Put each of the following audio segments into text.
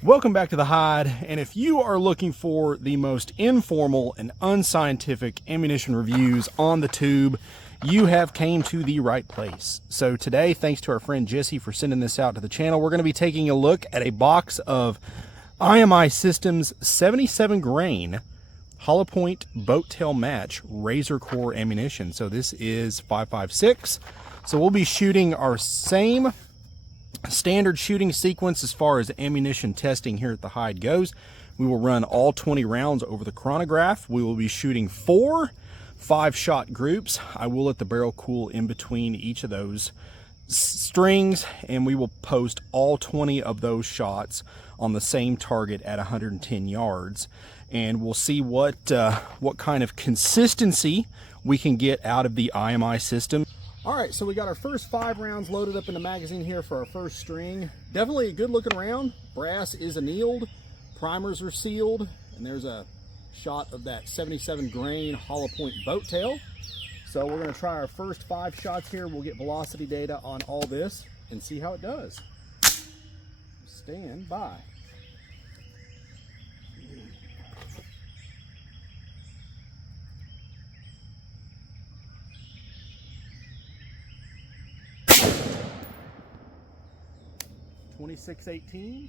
Welcome back to the Hide, and if you are looking for the most informal and unscientific ammunition reviews on the tube, you have came to the right place. So today, thanks to our friend Jesse for sending this out to the channel, we're going to be taking a look at a box of IMI Systems 77 grain hollow point boat tail match razor core ammunition. So this is 5.56. So we'll be shooting our same standard shooting sequence as far as ammunition testing here at the Hide goes. We will run all 20 rounds over the chronograph. We will be shooting 4 5-shot groups. I will let the barrel cool in between each of those strings, and we will post all 20 of those shots on the same target at 110 yards, and we'll see what kind of consistency we can get out of the IMI system. All right, so we got our first 5 rounds loaded up in the magazine here for our first string. Definitely a good looking round. Brass is annealed, primers are sealed, and there's a shot of that 77 grain hollow point boat tail. So we're gonna try our first 5 shots here. We'll get velocity data on all this and see how it does. Stand by. .2618.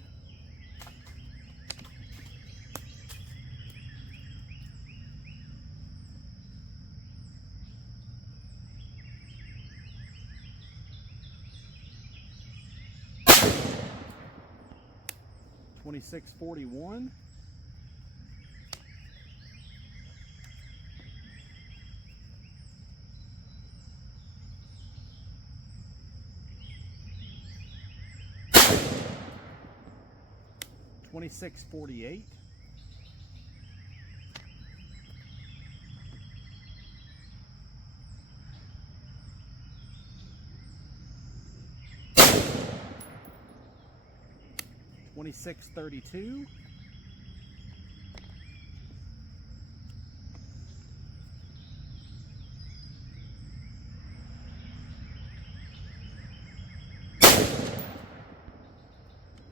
.2641. .2648. .2632.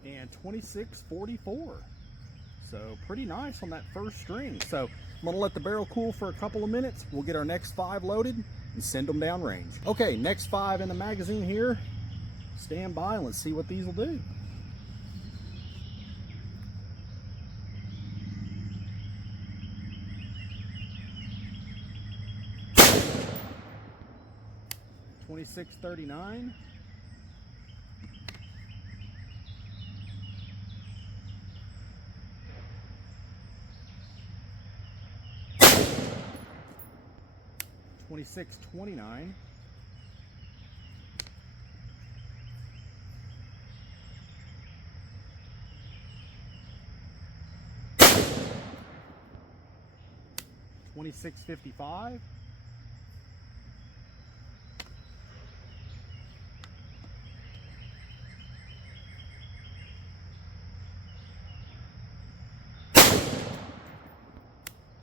And 2644. So pretty nice on that first string. So I'm gonna let the barrel cool for a couple of minutes. We'll get our next 5 loaded and send them down range. Okay, next 5 in the magazine here. Stand by and let's see what these will do. .2639. .2629. .2655.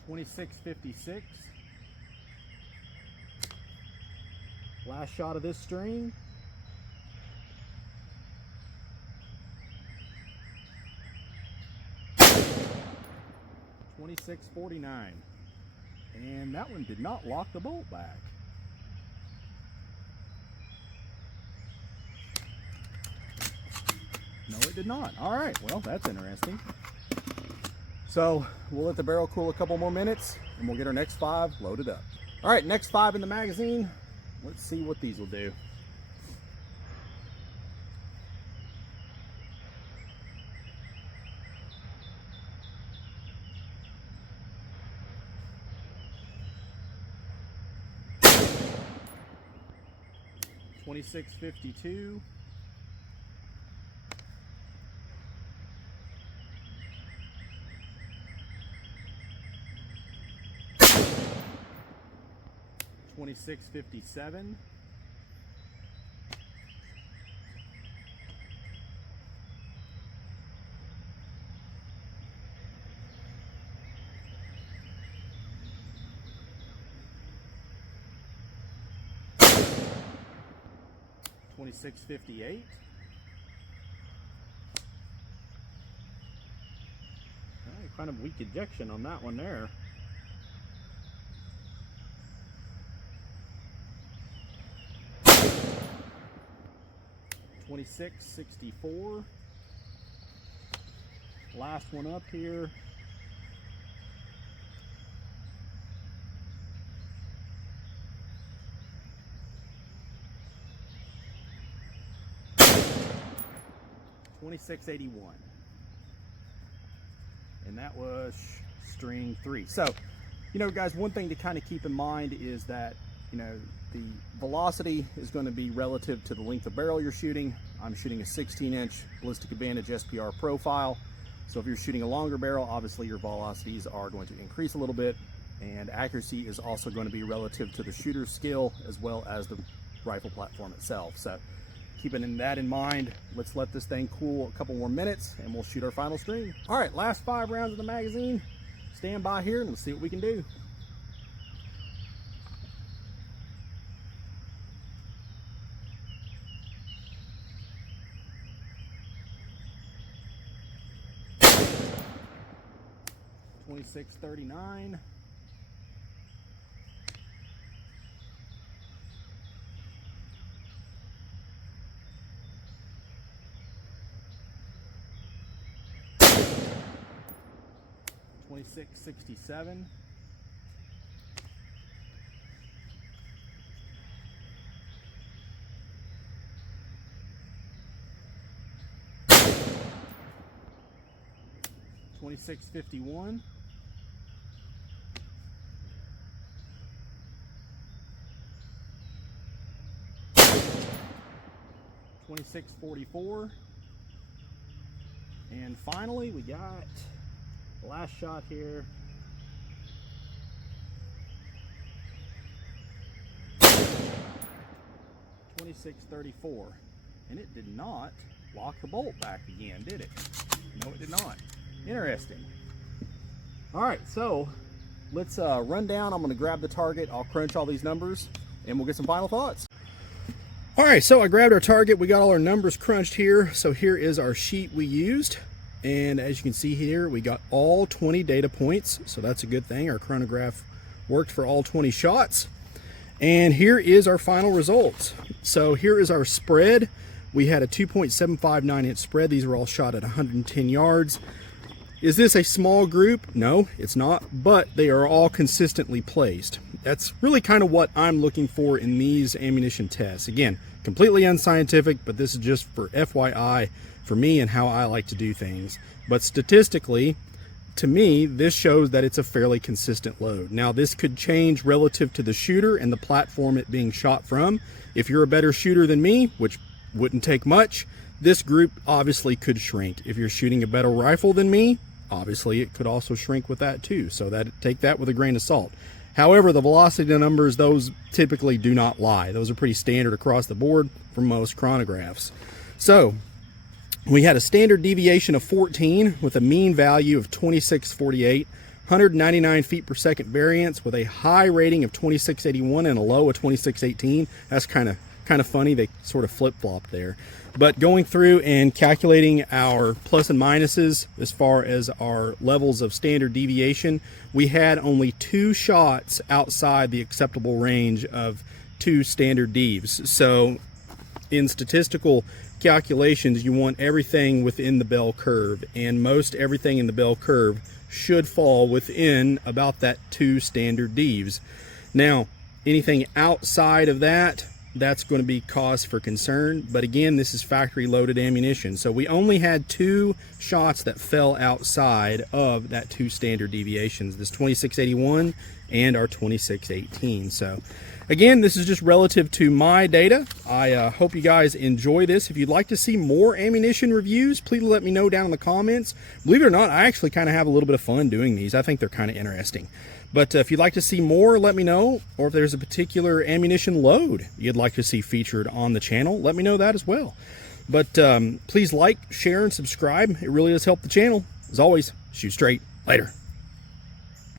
.2656. Last shot of this string. .2649. And that one did not lock the bolt back. No, it did not. All right, well, that's interesting. So we'll let the barrel cool a couple more minutes and we'll get our next 5 loaded up. All right, next 5 in the magazine. Let's see what these will do. .2652. .2657. .2658. kind of weak ejection on that one there. .2664. Last one up here. .2681. And that was string 3. So, you know, guys, one thing to kind of keep in mind is that, you know, the velocity is going to be relative to the length of barrel you're shooting. I'm shooting a 16-inch ballistic advantage SPR profile. So if you're shooting a longer barrel, obviously your velocities are going to increase a little bit, and accuracy is also going to be relative to the shooter's skill as well as the rifle platform itself. So keeping that in mind, let's let this thing cool a couple more minutes and we'll shoot our final string. All right, last 5 rounds of the magazine. Stand by here and let's see what we can do. .2639. .2667. .2651. .2644. And finally, we got the last shot here. .2634. And it did not lock the bolt back again, did it? No, it did not. Interesting. All right, so let's run down. I'm going to grab the target. I'll crunch all these numbers and we'll get some final thoughts. All right, so I grabbed our target. We got all our numbers crunched here. So here is our sheet we used. And as you can see here, we got all 20 data points. So that's a good thing. Our chronograph worked for all 20 shots. And here is our final results. So here is our spread. We had a 2.759 inch spread. These were all shot at 110 yards. Is this a small group? No, it's not, but they are all consistently placed. That's really kind of what I'm looking for in these ammunition tests. Again, completely unscientific, but this is just for FYI for me and how I like to do things. But statistically, to me, this shows that it's a fairly consistent load. Now, this could change relative to the shooter and the platform it being shot from. If you're a better shooter than me, which wouldn't take much, this group obviously could shrink. If you're shooting a better rifle than me, obviously it could also shrink with that too. So take that with a grain of salt. However, the velocity numbers, those typically do not lie. Those are pretty standard across the board for most chronographs. So we had a standard deviation of 14 with a mean value of 2648, 199 feet per second variance with a high rating of 2681 and a low of 2618. That's kind of funny. They sort of flip-flopped there. But going through and calculating our plus and minuses as far as our levels of standard deviation, we had only 2 shots outside the acceptable range of 2 standard devs. So in statistical calculations, you want everything within the bell curve, and most everything in the bell curve should fall within about that 2 standard devs. Now, anything outside of that, that's going to be cause for concern. But again, this is factory loaded ammunition. So we only had 2 shots that fell outside of that 2 standard deviations, this 2681 and our 2618. So again, this is just relative to my data. I hope you guys enjoy this. If you'd like to see more ammunition reviews, please let me know down in the comments. Believe it or not, I actually kind of have a little bit of fun doing these. I think they're kind of interesting. But if you'd like to see more, let me know. Or if there's a particular ammunition load you'd like to see featured on the channel, let me know that as well. But please like, share, and subscribe. It really does help the channel. As always, shoot straight. Later.